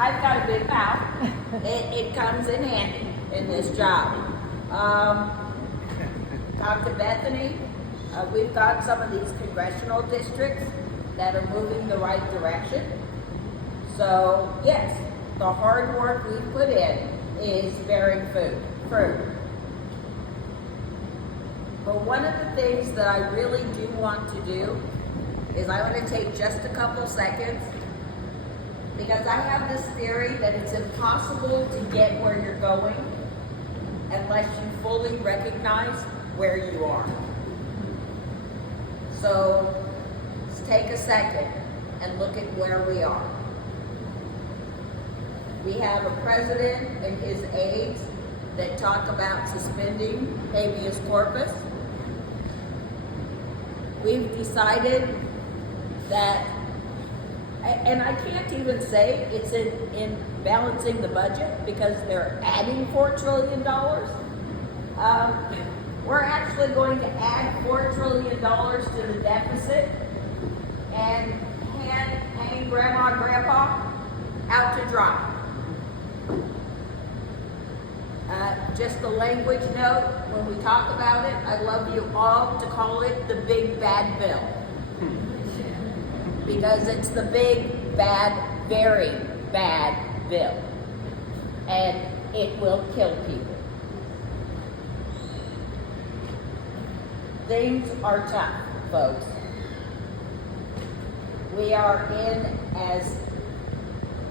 I've got a big mouth. It comes in handy in this job. Talk to Bethany. We've got some of these congressional districts that are moving the right direction. So yes, the hard work we've put in is bearing fruit. But one of the things that I really do want to do is I want to take just a couple seconds, because I have this theory that it's impossible to get where you're going unless you fully recognize where you are. So let's take a second and look at where we are. We have a president and his aides that talk about suspending habeas corpus. We've decided that, and I can't even say it's in balancing the budget because they're adding $4 trillion. We're actually going to add $4 trillion to the deficit and hang grandma and grandpa out to dry. Just a language note, when we talk about it, I'd love you all to call it the big bad bill. Because it's the big, bad, very bad bill. And it will kill people. Things are tough, folks. We are in as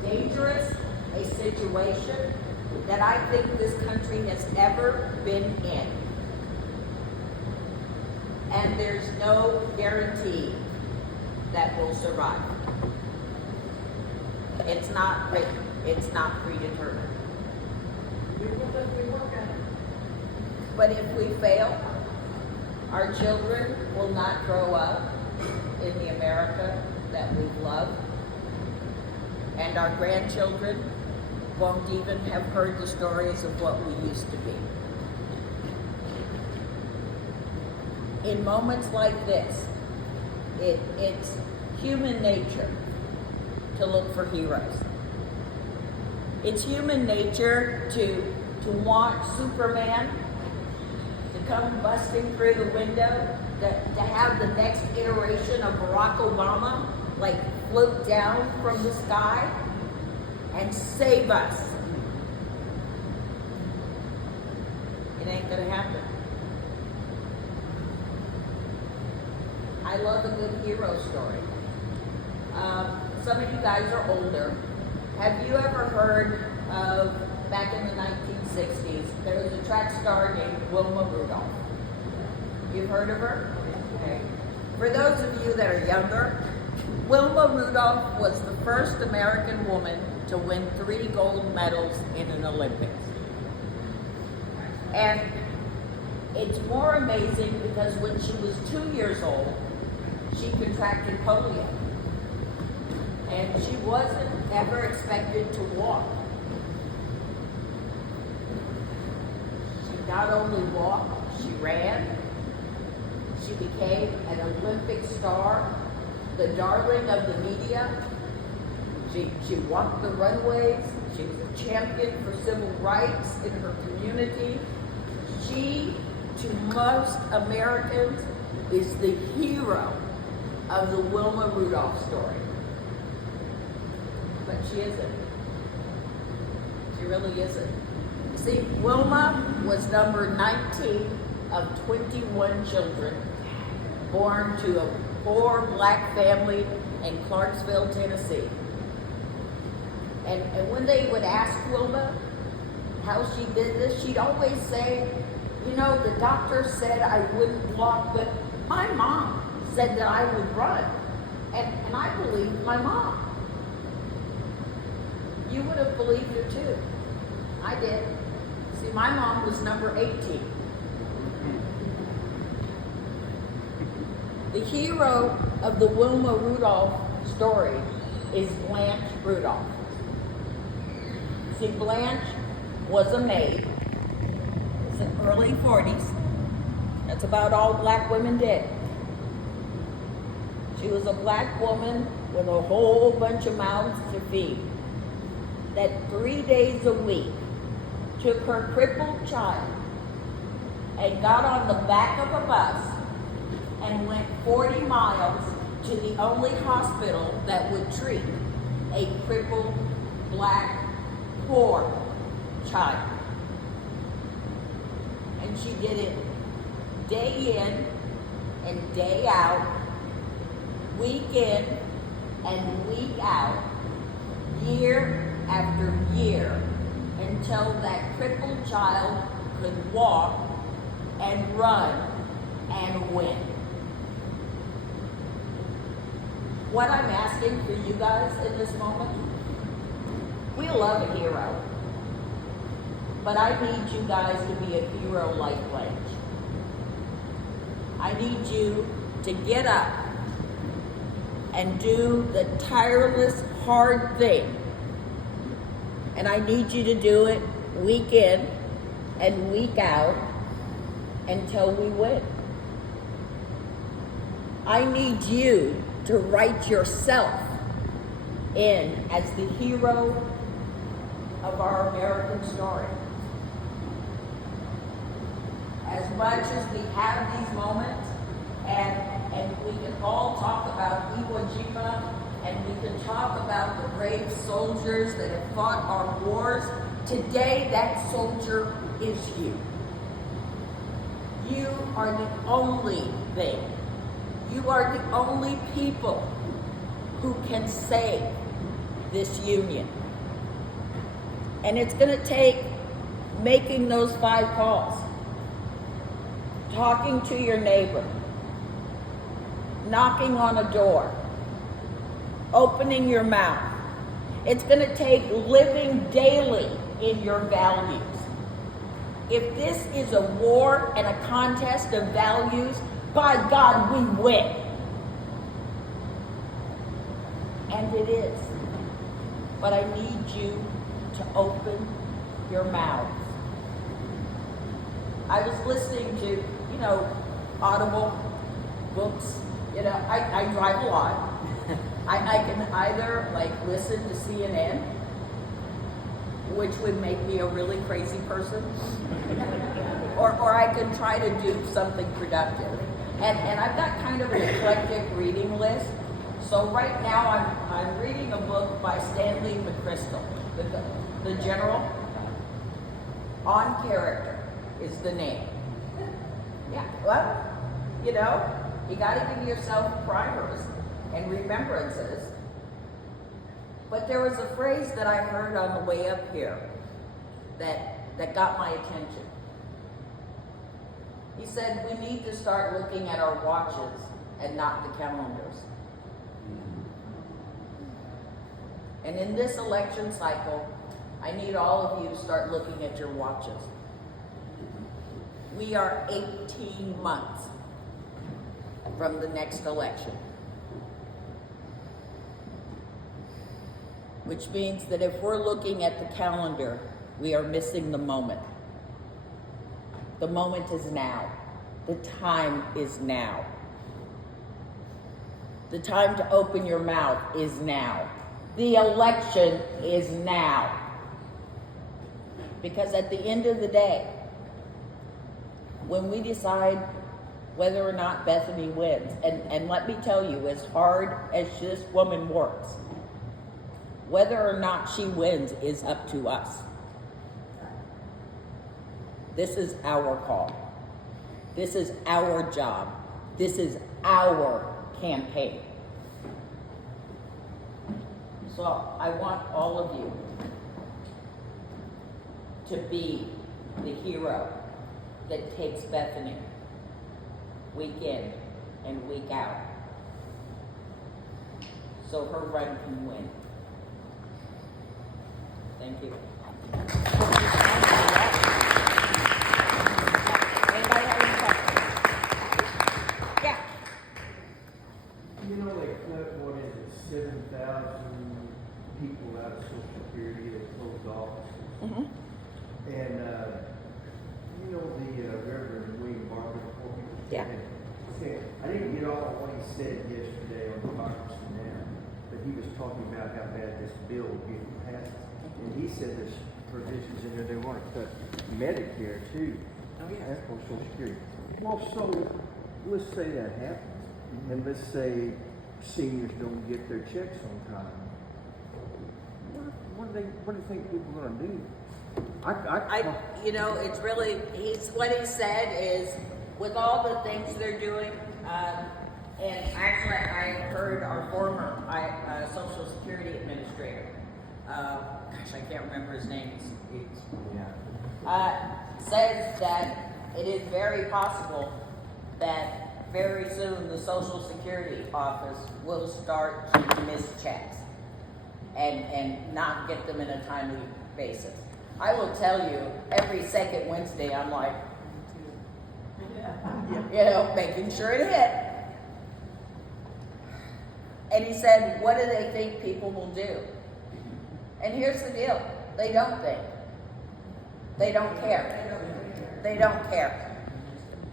dangerous a situation that I think this country has ever been in. And there's no guarantee that we'll survive. It's not written. It's not predetermined. But if we fail, our children will not grow up in the America that we've loved. And our grandchildren won't even have heard the stories of what we used to be. In moments like this, it's human nature to look for heroes. It's human nature to want Superman to come busting through the window, to have the next iteration of Barack Obama like float down from the sky and save us. It ain't gonna happen. I love a good hero story. Some of you guys are older. Have you ever heard of, back in the 1960s, there was a track star named Wilma Rudolph? You've heard of her? Okay. For those of you that are younger, Wilma Rudolph was the first American woman to win 3 gold medals in an Olympics. And it's more amazing because when she was 2 years old, she contracted polio. And she wasn't ever expected to walk. She not only walked, she ran. She became an Olympic star, the darling of the media. She walked the runways. She was a champion for civil rights in her community. She, to most Americans, is the hero of the Wilma Rudolph story. But she isn't. She really isn't. You see, Wilma was number 19 of 21 children born to a poor black family in Clarksville, Tennessee. And when they would ask Wilma how she did this, she'd always say, you know, the doctor said I wouldn't walk, but my mom said that I would run. And I believed my mom. You would have believed her too. I did. See, my mom was number 18. The hero of the Wilma Rudolph story is Blanche Rudolph. See, Blanche was a maid. It was in the early 40s. That's about all black women did. She was a black woman with a whole bunch of mouths to feed. that 3 days a week took her crippled child and got on the back of a bus and went 40 miles to the only hospital that would treat a crippled black poor child. And she did it day in and day out, week in and week out, year after year, until that crippled child could walk and run and win. What I'm asking for you guys in this moment, we love a hero, but I need you guys to be a hero like Blanche. I need you to get up and do the tireless, hard thing. And I need you to do it week in and week out until we win. I need you to write yourself in as the hero of our American story. As much as we have these moments, and we can all talk about Iwo Jima, and we can talk about the brave soldiers that have fought our wars, today that soldier is you. You are the only thing. You are the only people who can save this union. And it's going to take making those 5 calls, talking to your neighbor, knocking on a door, opening your mouth. It's going to take living daily in your values. If this is a war and a contest of values, by God, we win. And it is. But I need you to open your mouths. I was listening to, Audible books. I drive a lot. I can either listen to CNN, which would make me a really crazy person, or I can try to do something productive. And I've got kind of an eclectic reading list. So right now I'm reading a book by Stanley McChrystal, the General. On Character is the name. Yeah, well, you got to give yourself primers and remembrances. But there was a phrase that I heard on the way up here that got my attention. He said, we need to start looking at our watches and not the calendars. And in this election cycle, I need all of you to start looking at your watches. We are 18 months from the next election. Which means that if we're looking at the calendar, we are missing the moment. The moment is now. The time is now. The time to open your mouth is now. The election is now. Because at the end of the day, when we decide whether or not Bethany wins, and let me tell you, as hard as this woman works, whether or not she wins is up to us. This is our call. This is our job. This is our campaign. So I want all of you to be the hero that takes Bethany week in and week out, so her run can win. Thank you. Anybody have any questions? Yeah. What is it, 7,000 people out of Social Security that closed offices. Mm-hmm. And, the Reverend William Barber, Yeah. I didn't get all what he said yesterday on Democracy Now!, but he was talking about how bad this bill will get passed. And he said there's provisions in there, they wanna cut Medicare too. Oh, yeah. And for Social Security. Well, so, let's say that happens, and let's say seniors don't get their checks on time. What do you think people are gonna do? It's really, what he said is, with all the things they're doing, and actually I heard our former Social Security administrator, I can't remember his name, says that it is very possible that very soon the Social Security office will start to miss checks and not get them in a timely basis. I will tell you, every second Wednesday, I'm like, making sure it hit. And he said, what do they think people will do? And here's the deal, they don't think. They don't care. They don't care.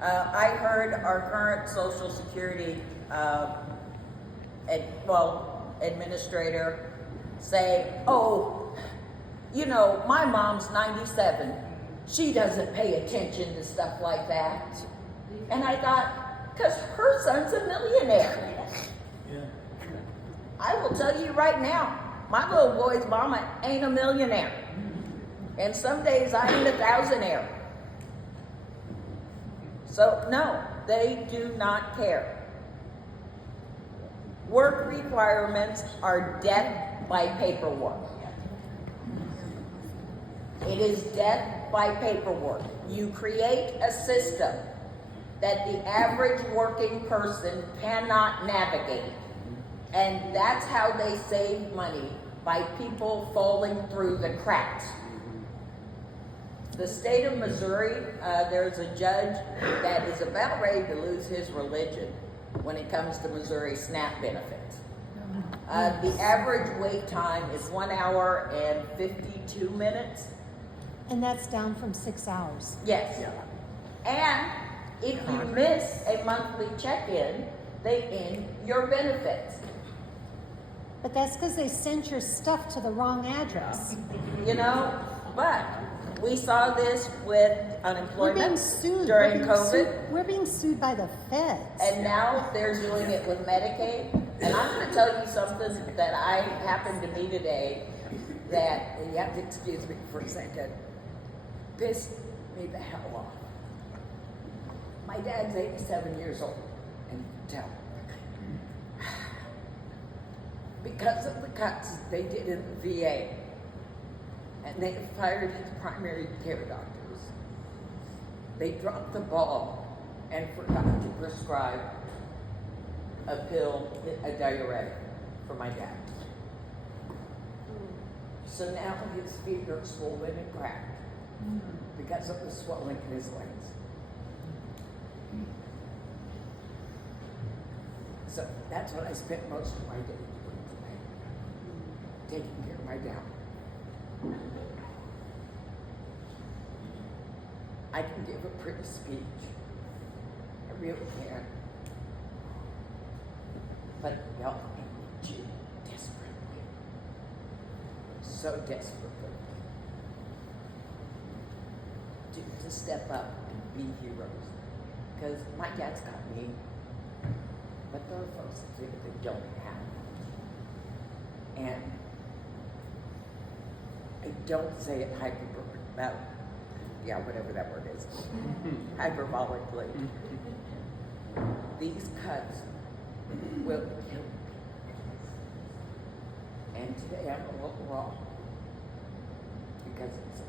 I heard our current Social Security administrator say, my mom's 97. She doesn't pay attention to stuff like that. And I thought, because her son's a millionaire. Yeah. I will tell you right now, my little boy's mama ain't a millionaire. And some days I ain't a thousandaire. So no, they do not care. Work requirements are death by paperwork. It is death by paperwork. You create a system that the average working person cannot navigate. And that's how they save money, by people falling through the cracks. The state of Missouri, there's a judge that is about ready to lose his religion when it comes to Missouri SNAP benefits. The average wait time is 1 hour and 52 minutes. And that's down from 6 hours. Yes. And if you miss a monthly check-in, they end your benefits. But that's because they sent your stuff to the wrong address. But we saw this with We're unemployment being sued. during COVID. We're being sued by the feds. And now they're doing it with Medicaid. And I'm going to tell you something that I happened to me today that, and you have to excuse me for a second, pissed me the hell off. My dad's 87 years old, and you can tell. Because of the cuts they did in the VA, and they fired his primary care doctors, they dropped the ball and forgot to prescribe a pill, a diuretic, for my dad. So now his feet are swollen and cracked because of the swelling in his legs. So that's what I spent most of my day doing today, taking care of my dad. I can give a pretty speech, I really can. But y'all, I need you desperately, so desperately, to step up and be heroes. Because my dad's got me, but there are folks that think they don't have. And I don't say it whatever that word is, hyperbolically. These cuts will kill me. And today I'm a little raw because it's